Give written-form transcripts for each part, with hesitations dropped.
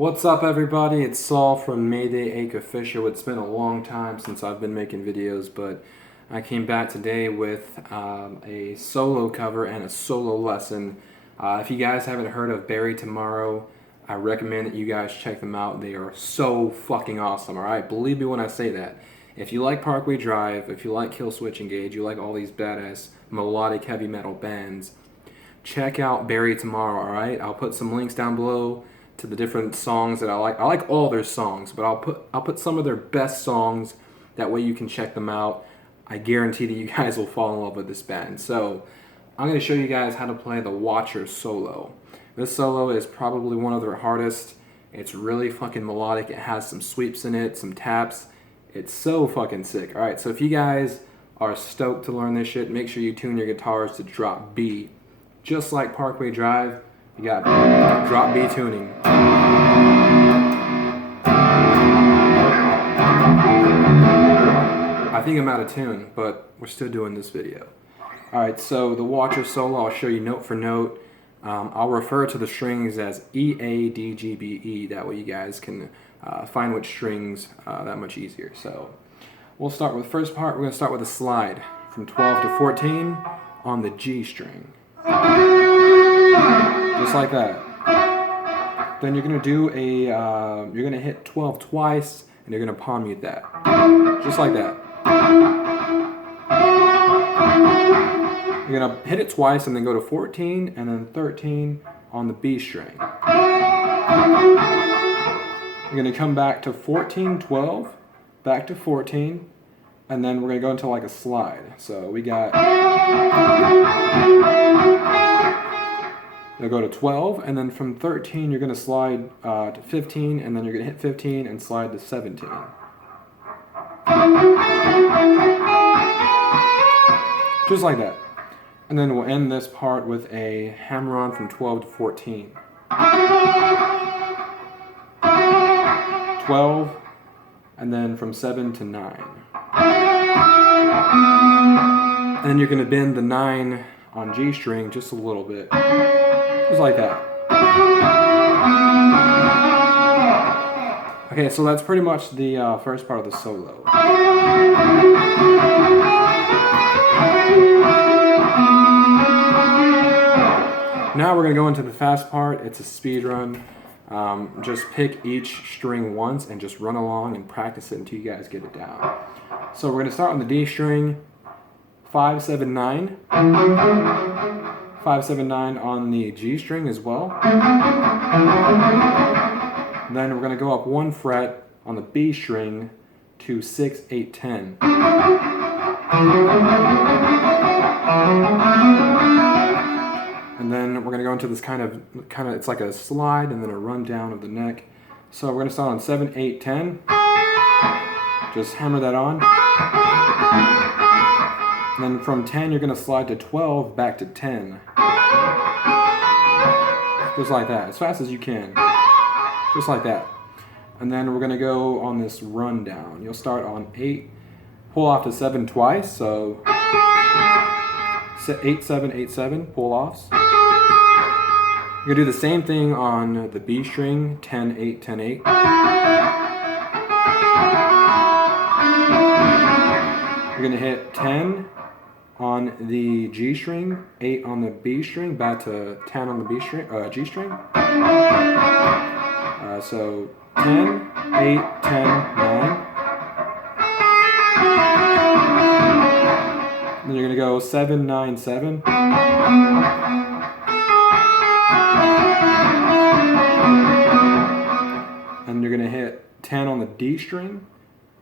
What's up, everybody? It's Saul from Mayday Ache Official. It's been a long time since I've been making videos, but I came back today with a solo cover and a solo lesson. If you guys haven't heard of Bury Tomorrow, I recommend that you guys check them out. They are so fucking awesome, alright? Believe me when I say that. If you like Parkway Drive, if you like Kill Switch Engage, you like all these badass melodic heavy metal bands, check out Bury Tomorrow, alright? I'll put some links down below to the different songs that I like. I like all their songs, but I'll put some of their best songs. That way you can check them out. I guarantee that you guys will fall in love with this band. So I'm going to show you guys how to play the Watcher solo. This solo is probably one of their hardest. It's really fucking melodic. It has some sweeps in it, some taps. It's so fucking sick. Alright, so if you guys are stoked to learn this shit, make sure you tune your guitars to drop B. Just like Parkway Drive, you got drop B tuning. I think I'm out of tune, but we're still doing this video. Alright, so the Watcher solo, I'll show you note for note. I'll refer to the strings as E, A, D, G, B, E. That way you guys can find which strings that much easier. So we'll start with the first part. We're going to start with a slide from 12 to 14 on the G string. Just like that. Then you're gonna do you're gonna hit 12 twice, and you're gonna palm mute that. Just like that. You're gonna hit it twice, and then go to 14, and then 13 on the B string. You're gonna come back to 14, 12, back to 14, and then we're gonna go into like a slide. So we got. You'll go to 12, and then from 13 you're going to slide to 15, and then you're going to hit 15 and slide to 17. Just like that. And then we'll end this part with a hammer-on from 12 to 14. 12, and then from 7 to 9. And then you're going to bend the 9 on G string just a little bit. Just like that. Okay, so that's pretty much the first part of the solo. Now we're going to go into the fast part. It's a speed run. Just pick each string once and just run along and practice it until you guys get it down. So we're going to start on the D string, 5, 7, 9. 5, 7, 9 on the G string as well. Then we're going to go up 1 fret on the B string to 6, 8, 10. And then we're going to go into this kind of it's like a slide and then a run down of the neck. So we're going to start on 7, 8, 10. Just hammer that on. And then from 10, you're going to slide to 12, back to 10. Just like that, as fast as you can. Just like that. And then we're going to go on this rundown. You'll start on 8, pull off to 7 twice, so 8, 7, 8, 7, pull offs. You're going to do the same thing on the B string, 10, 8, 10, 8. You're going to hit 10 on the G string, 8 on the B string, back to 10 on the B string, G string. So 10, 8, 10, 9. Then you're going to go 7, 9, 7. And you're going to hit 10 on the D string,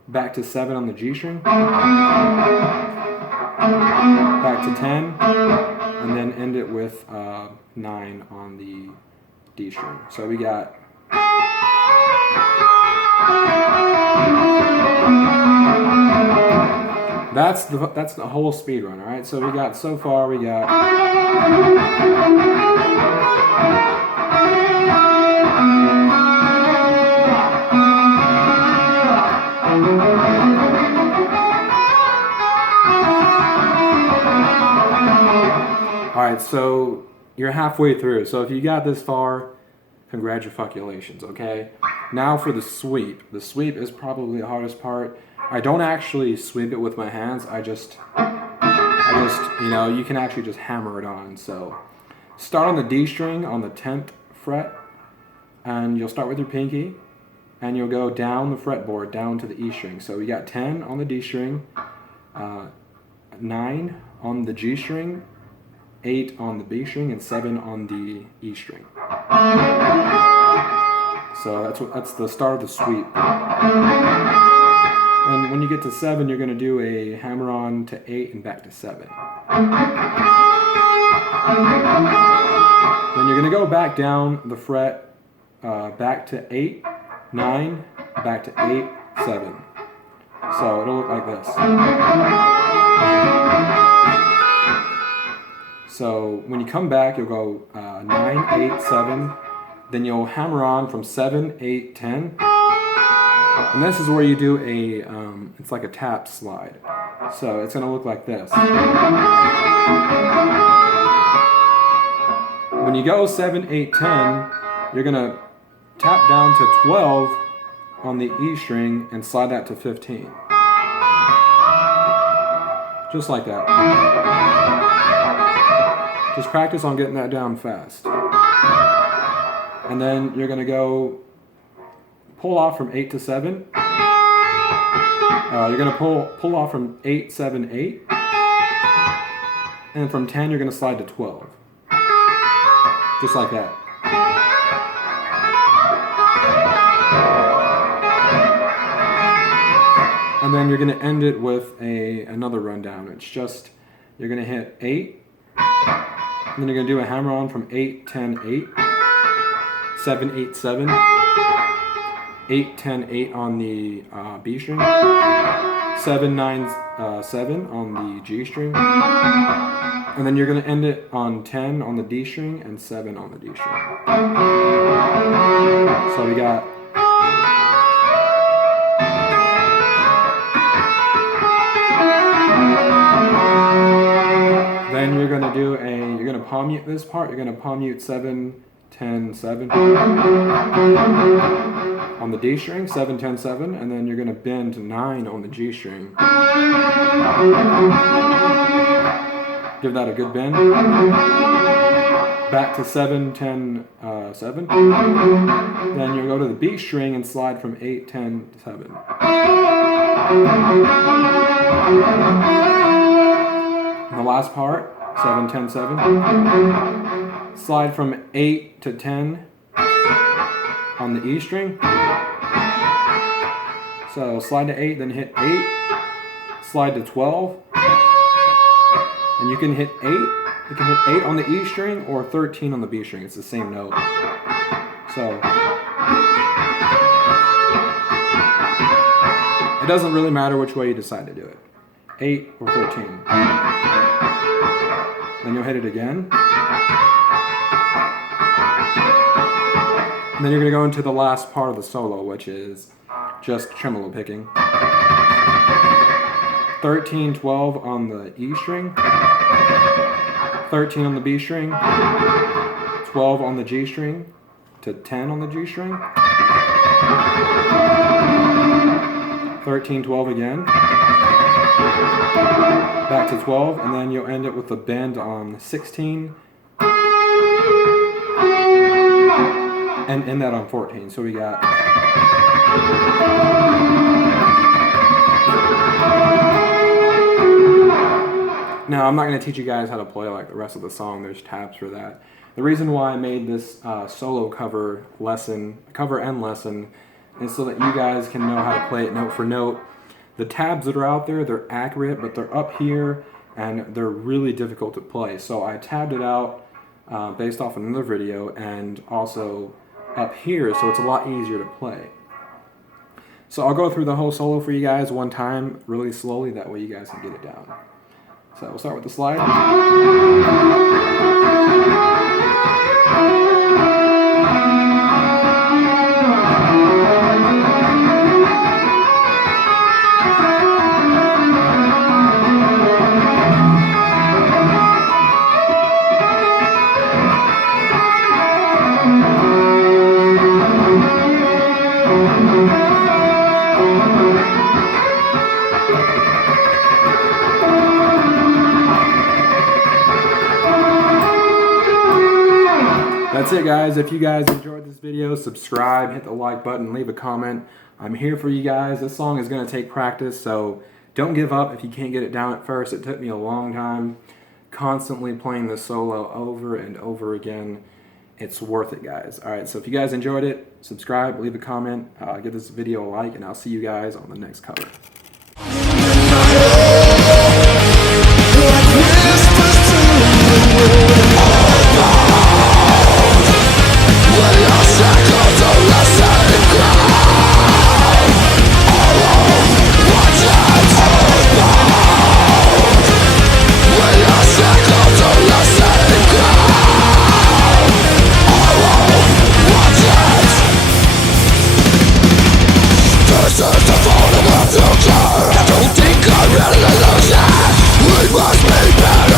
back to 7 on the G string. Back to 10, and then end it with 9 on the D string. So we got. That's the whole speed run, all right? So we got so far we got. Alright, so you're halfway through. So if you got this far, congratulations, okay? Now for the sweep. The sweep is probably the hardest part. I don't actually sweep it with my hands. I just, you know, you can actually just hammer it on. So start on the D string on the 10th fret, and you'll start with your pinky, and you'll go down the fretboard, down to the E string. So you got 10 on the D string, 9 on the G string, 8 on the B string, and 7 on the E string. So that's the start of the sweep. And when you get to 7, you're going to do a hammer on to 8 and back to 7. Then you're going to go back down the fret, back to 8, 9, back to 8, 7. So it'll look like this. So when you come back, you'll go 9, 8, 7. Then you'll hammer on from 7, 8, 10. And this is where you do a, it's like a tap slide. So it's going to look like this. When you go 7, 8, 10, you're going to tap down to 12 on the E string and slide that to 15. Just like that. Just practice on getting that down fast. And then you're going to go pull off from 8 to 7. You're going to pull off from 8, 7, 8. And from 10, you're going to slide to 12. Just like that. And then you're going to end it with another rundown. It's just, you're going to hit 8. And then you're going to do a hammer on from 8, 10, 8. 7, 8, 7. 8, 10, 8 on the B string. 7, 9, 7 on the G string. And then you're going to end it on 10 on the D string and 7 on the D string. So we got... Then you're going to do you're going to palm mute this part. You're going to palm mute 7, 10, 7 on the D string, 7, 10, 7, and then you're going to bend 9 on the G string. Give that a good bend. Back to 7, 10, 7. Then you'll go to the B string and slide from 8, 10, 7. The last part, 7, 10, 7. Slide from 8 to 10 on the E string. So slide to 8, then hit 8. Slide to 12. And you can hit 8. You can hit 8 on the E string or 13 on the B string. It's the same note. So it doesn't really matter which way you decide to do it. 8 or 13. Then you'll hit it again. And then you're going to go into the last part of the solo, which is just tremolo picking. 13, 12 on the E string. 13 on the B string. 12 on the G string to 10 on the G string. 13, 12 again. Back to 12, and then you'll end it with a bend on 16. And end that on 14. So we got... Now, I'm not going to teach you guys how to play like the rest of the song. There's tabs for that. The reason why I made this solo cover and lesson, is so that you guys can know how to play it note for note. The tabs that are out there, they're accurate, but they're up here, and they're really difficult to play. So I tabbed it out based off another video, and also up here, so it's a lot easier to play. So I'll go through the whole solo for you guys one time, really slowly, that way you guys can get it down. So we'll start with the slide. guys, if you guys enjoyed this video, subscribe, hit the like button, leave a comment. I'm here for you guys. This song is going to take practice, so don't give up if you can't get it down at first. It took me a long time, constantly playing the solo over and over again. It's worth it, guys. Alright, so if you guys enjoyed it, subscribe, leave a comment, give this video a like, and I'll see you guys on the next cover. I don't think I really lose it. We must be better.